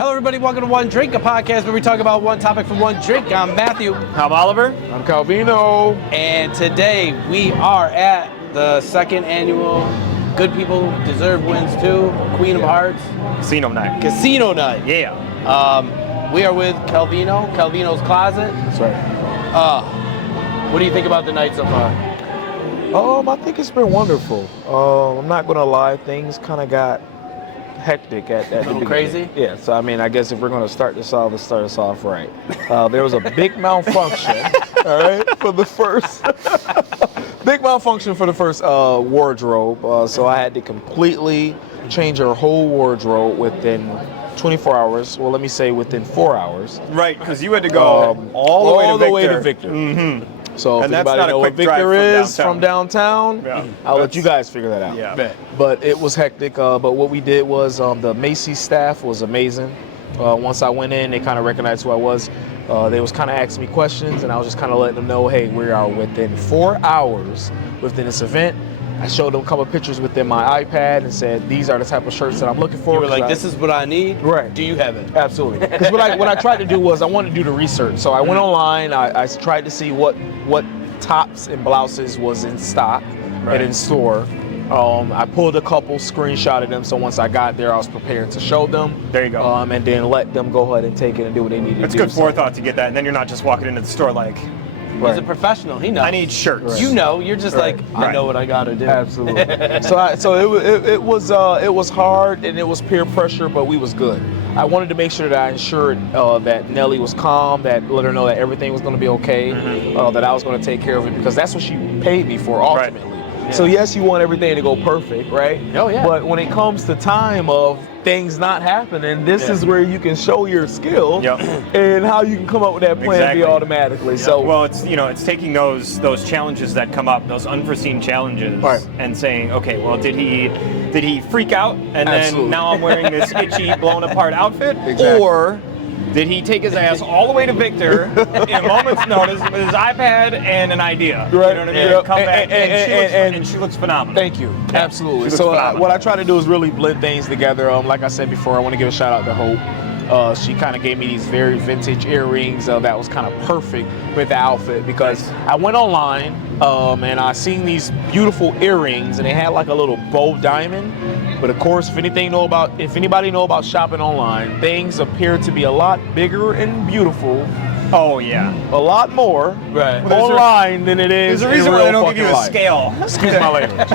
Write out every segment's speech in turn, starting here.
Hello, everybody. Welcome to One Drink, a podcast where we talk about one topic from one drink. I'm Matthew. I'm Oliver. I'm Calvino. And today we are at the second annual Good People Deserve Wins 2 Queen of Hearts Casino night. Casino Night. Yeah. We are with Calvino's Kloset. That's right. What do you think about the night so far? I think it's been wonderful. I'm not gonna lie, things kind of got hectic at the beginning. Crazy? Yeah. So I mean, I guess if we're gonna start this off, let's start us off right. There was a big malfunction. All right, for the first big malfunction for the first wardrobe. So I had to completely change our whole wardrobe within 24 hours. Well, let me say within 4 hours. Right, because you had to go all the way to Victor. Mm-hmm. So And if that's anybody not a know quick what drive Victor from is from downtown, Yeah. I'll let you guys figure that out. Yeah. But it was hectic. But what we did was the Macy's staff was amazing. Once I went in, they kind of recognized who I was. They was kind of asking me questions, and I was just kind of letting them know, hey, we are within 4 hours within this event. I showed them a couple of pictures within my iPad and said, these are the type of shirts that I'm looking for. You were like, this is what I need? Right. Do you have it? Absolutely. Because what I tried to do was I wanted to do the research. So I went online, I tried to see what tops and blouses was in stock and in store. I pulled a couple, screenshotted them, so once I got there, I was prepared to show them. There you go. And then let them go ahead and take it and do what they needed It's to do. good forethought to get that, and then you're not just walking into the store like, He's a professional. He knows. I need shirts. You know, you're just like, I Right. know what I gotta do. Absolutely. it was hard and it was peer pressure, but we was good. I wanted to make sure that I ensured that Nelly was calm, that let her know that everything was going to be okay, that I was going to take care of it, because that's what she paid me for ultimately. Yeah. So yes, you want everything to go perfect, right? Oh, yeah. But when it comes to time of things not happening, this is where you can show your skill and how you can come up with that plan B automatically. So well, it's taking those challenges that come up, those unforeseen challenges, and saying, okay, well, did he freak out and then now I'm wearing this itchy, blown apart outfit, or did he take his ass all the way to Victor in a moment's notice with his iPad and an idea? Right. You know what I mean? Yep. Come back and she looks phenomenal. Thank you. Absolutely. She looks So phenomenal. what I try to do is really blend things together. Like I said before, I want to give a shout out to Hope. She kind of gave me these very vintage earrings that was kind of perfect with the outfit, because I went online and I seen these beautiful earrings and they had like a little bow diamond. But of course, if anybody know about shopping online, things appear to be a lot bigger and beautiful. Oh yeah, a lot more online than it is. There's a reason why they don't give you a scale. Excuse my language.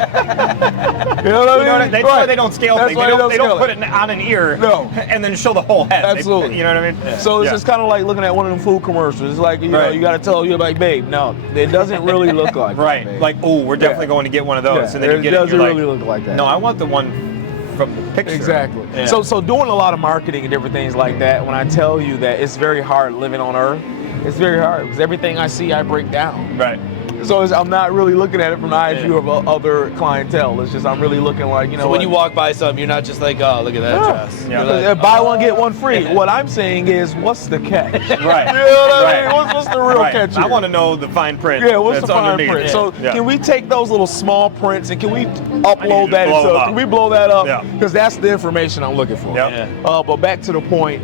You know what I mean? That's why they don't scale things. They don't put it on an ear and then show the whole head. Absolutely. You know what I mean? Yeah. So it's just kind of like looking at one of them food commercials. It's like, you know, you got to tell you like, babe, no, it doesn't really look like that, babe. Like, oh, we're definitely going to get one of those. Yeah. And then you get it it, doesn't you're really like, look like that. no, I want the one from the picture. Exactly. Yeah. So doing a lot of marketing and different things like that, when I tell you that it's very hard living on Earth, it's very hard because everything I see, I break down. Right. So I'm not really looking at it from the eye view of other clientele. It's just I'm really looking like, you know. So when you walk by something, you're not just like, oh, look at that dress. Yeah. Like, buy one, get one free. What I'm saying is, what's the catch? Right. You know what I mean? What's the real catch here? I want to know the fine print. Yeah, what's the fine underneath. print? So can we take those little small prints and can we upload that? Can we blow that up? Because that's the information I'm looking for. But back to the point,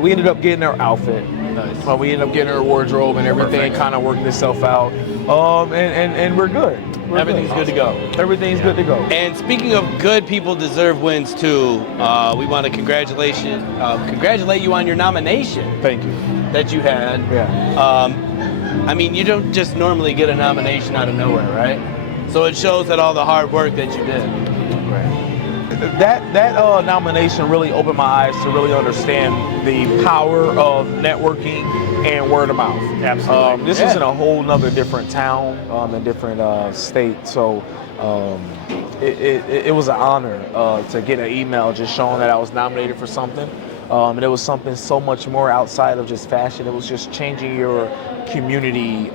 we ended up getting our outfit. Nice. We ended up getting our wardrobe and everything kind of worked itself out. And we're good. Everything's good to go. Everything's good to go. And speaking of good people deserve wins too, we want to congratulate you on your nomination. Thank you. That you had. Yeah. I mean, you don't just normally get a nomination out of nowhere, right? So it shows that all the hard work that you did. Right. That nomination really opened my eyes to really understand the power of networking and word of mouth. Absolutely. This is in a whole nother different town, a different state. So it was an honor to get an email just showing that I was nominated for something. And it was something so much more outside of just fashion. It was just changing your community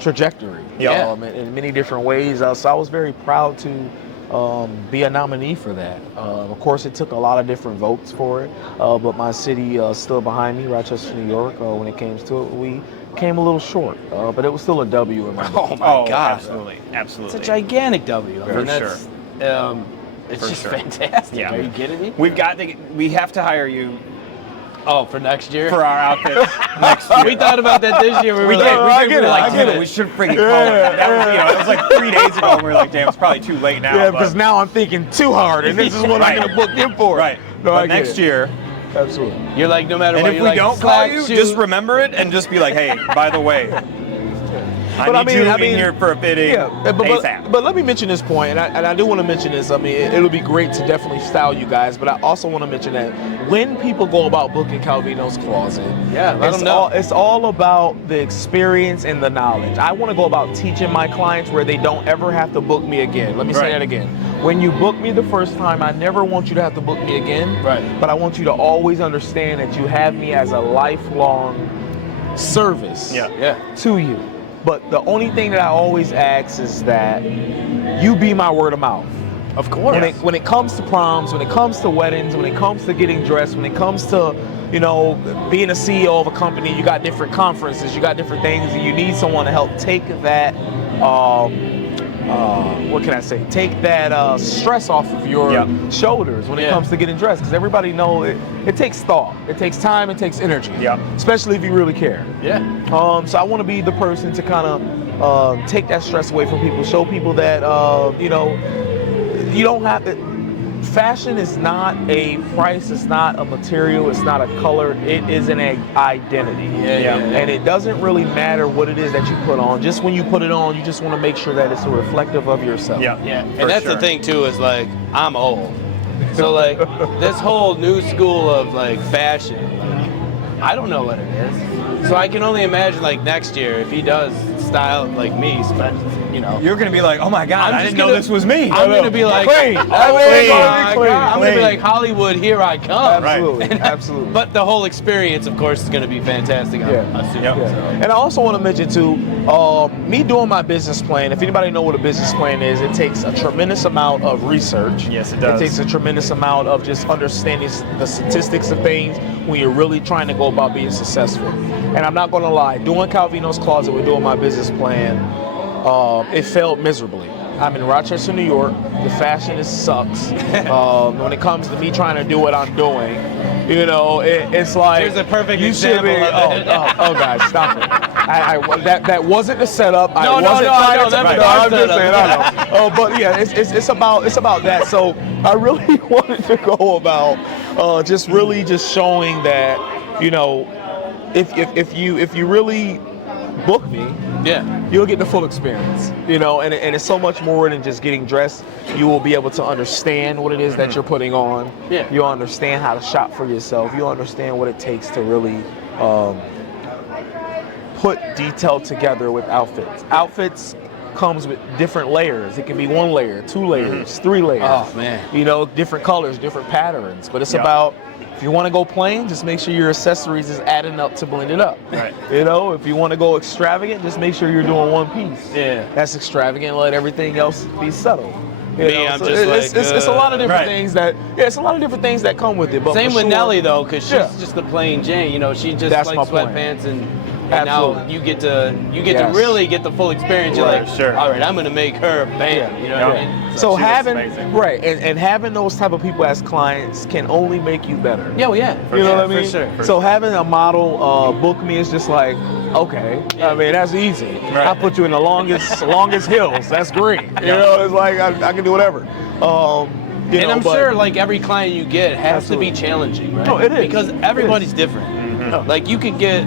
trajectory in many different ways. So I was very proud to be a nominee for that. Of course, it took a lot of different votes for it, but my city stood behind me, Rochester, New York. When it came to it, we came a little short, but it was still a W in my book. Oh my God! Absolutely. It's a gigantic W. I mean, that's, It's For just sure. fantastic. Yeah. Are you kidding me? We have to hire you Oh, for next year? for our outfits next year. We thought about that this year. We were I get it, like, I get it. We should freaking call it. That was, it was like 3 days ago, and we were like, damn, it's probably too late now. Yeah, but- because now I'm thinking too hard, and this is what I'm Right. going to book them for. Right. No, I But get next it. year, Absolutely. You're like, no matter and what, if you're we like, don't call slack you, shoe. just remember it and just be like, hey, by the way, I need you in here for a fitting ASAP. But let me mention this point, and I do want to mention this. I mean, it'll be great to definitely style you guys, but I also want to mention that when people go about booking Calvino's Closet, Yeah, let them know. it's all about the experience and the knowledge. I want to go about teaching my clients where they don't ever have to book me again. Let me say Right. that again. When you book me the first time, I never want you to have to book me again. Right. But I want you to always understand that you have me as a lifelong service Yeah. to you. But the only thing that I always ask is that you be my word of mouth. Of course. When it comes to proms, when it comes to weddings, when it comes to getting dressed, when it comes to, you know, being a CEO of a company, you got different conferences, you got different things, and you need someone to help take that, what can I say? Take that stress off of your shoulders when it comes to getting dressed. Because everybody knows it takes thought, it takes time, it takes energy. Yep. Especially if you really care. Yeah. So I want to be the person to kind of take that stress away from people, show people that, you know, you don't have to. Fashion is not a price, it's not a material, it's not a color, it is an identity. Yeah. And it doesn't really matter what it is that you put on. Just when you put it on, you just want to make sure that it's reflective of yourself. Yeah. And that's the thing too, is like, I'm old. So like this whole new school of like fashion, like, I don't know what it is. So I can only imagine like next year if he does style like me, you know. You're going to be like, oh my God, I didn't know this was me. I'm going to be like, Clean. oh my God, I'm going to be Clean. like, Hollywood, here I come. Absolutely, Right. absolutely. But the whole experience, of course, is going to be fantastic. I assume. Yep. So. And I also want to mention too, me doing my business plan, if anybody know what a business plan is, it takes a tremendous amount of research. Yes, it does. It takes a tremendous amount of just understanding the statistics of things when you're really trying to go about being successful. And I'm not going to lie, doing Calvino's Closet, we're doing my business plan, it failed miserably. I'm in Rochester, New York. The fashion sucks. When it comes to me trying to do what I'm doing, you know, it's like Here's a perfect you should example be. of it. Oh, guys, stop it! That wasn't the setup. I No, wasn't I know, trying to- that's no, I'm the just saying. setup. I know. But yeah, it's about that. So I really wanted to go about just showing that, you know, if you really book me, you'll get the full experience, you know, and it's so much more than just getting dressed. You will be able to understand what it is that you're putting on. Yeah. You'll understand how to shop for yourself. You'll understand what it takes to really put detail together with outfits. Outfits comes with different layers. It can be 1 layer, 2 layers, 3 layers. Oh, man. You know, different colors, different patterns. But it's about, if you want to go plain, just make sure your accessories is adding up to blend it up. Right. You know, if you want to go extravagant, just make sure you're doing 1 piece. Yeah. That's extravagant. Let everything else be subtle. You Me, know, I'm so just it's a lot of different Right. things that, it's a lot of different things that come with it. But Same for with sure- Nelly though, because she's Yeah. just the plain Jane. You know, she just That's like my point. sweatpants and now Absolutely. you get to Yes. really get the full experience. You're Right, like, sure. all right, I'm gonna make her bam. You know what I mean? So she looks having amazing. and having those type of people as clients can only make you better. Yeah, well, yeah. You know what I mean? For sure. So having a model book me is just like, okay. I mean, that's easy. Right. I put you in the longest hills. That's great. You know, it's like I can do whatever. You And know, I'm but- sure like every client you get has Absolutely. to be challenging, right? No, it is. Because everybody's It different. Mm-hmm. Like you could get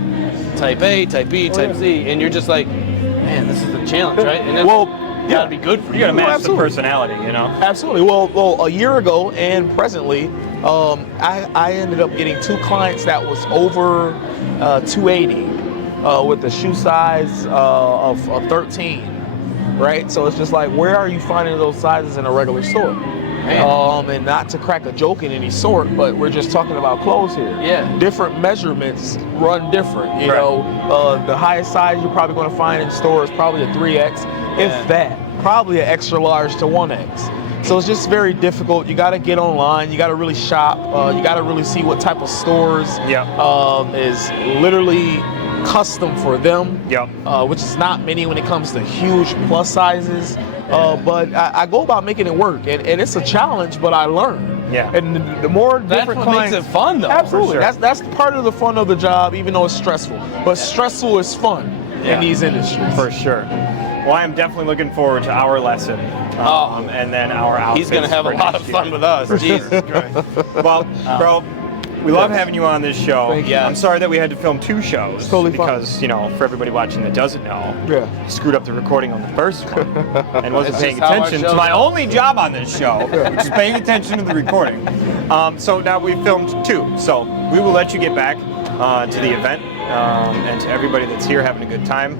type A, type B, type C, and you're just like, man, this is a challenge, right? And that's gotta be good for You got to you. match the absolutely. personality, you know? Absolutely. Well, a year ago and presently, I ended up getting 2 clients that was over 280 with the shoe size of 13. Right? So it's just like, where are you finding those sizes in a regular store? And not to crack a joke in any sort, but we're just talking about clothes here. Yeah. Different measurements run different. You Right. know, the highest size you're probably going to find in store is probably a 3X, if that. Probably an extra large to 1X. So it's just very difficult. You got to get online. You got to really shop. You got to really see what type of stores is literally custom for them. Yep. Which is not many when it comes to huge plus sizes. But I go about making it work, and it's a challenge, but I learn. Yeah. And the more That's different what clients, makes it fun, though. absolutely. For sure. That's part of the fun of the job, even though it's stressful. But stressful is fun in these industries. For sure. Well, I am definitely looking forward to our lesson, and then our outfits. He's gonna have a lot of fun with us. Jesus Christ. Well, bro, we love having you on this show. Thank you. Yeah. I'm sorry that we had to film 2 shows. It's totally fine. because, for everybody watching that doesn't know, Yeah. I screwed up the recording on the first one and wasn't That's paying just how our attention to shows my go. only job on this show, which is paying attention to the recording. So now we've filmed 2. So we will let you get back to the event and to everybody that's here having a good time.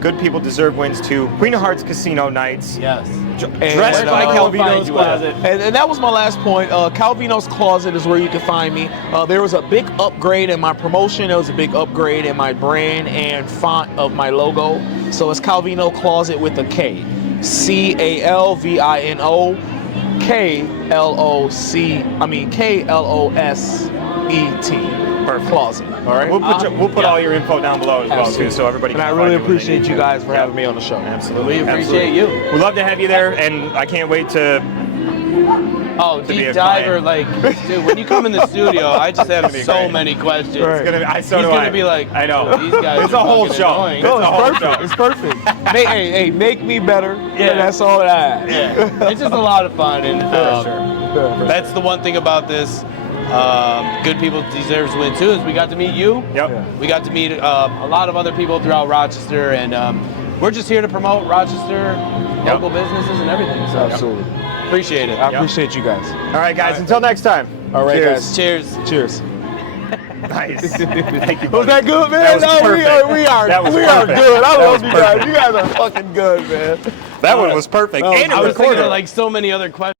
Good people deserve wins too. Queen of Hearts Casino Nights. Yes. Dressed by where can we Calvino's find you Closet. And that was my last point. Calvino's Closet is where you can find me. There was a big upgrade in my promotion. There was a big upgrade in my brand and font of my logo. So it's Calvino Kloset with a K. Calvino Kloset. Perfect. Closet. All right. We'll put all your info down below as well too, so everybody And can I find really you when they appreciate need you to. guys for Yeah. having me on the show. Absolutely. We appreciate you. We'd love to have you there, and I can't wait to. Oh, be deep a diver, client. like, dude, when you come in the studio, I just have be so great. many questions. Right. It's gonna, He's gonna be like, I know. These guys It's are a whole fucking show. annoying. It's No, a it's whole perfect. show. It's perfect. hey, make me better. Yeah. And that's all that I ask. Yeah, it's just a lot of fun, and sure. that's the one thing about this. Good people deserves win too. Is we got to meet you. Yep. Yeah. We got to meet a lot of other people throughout Rochester, and we're just here to promote Rochester local businesses and everything. So Absolutely. appreciate it. I appreciate you guys. All right, guys. Until next time. All right, Cheers. guys. Cheers. Cheers. Nice. Thank you. Was buddy. that good, man? That was No, perfect. we are That was we are perfect. good. I That love was you guys. perfect. You guys are fucking good, man. That one was perfect. Well, And it I was thinking recorded. of like so many other questions.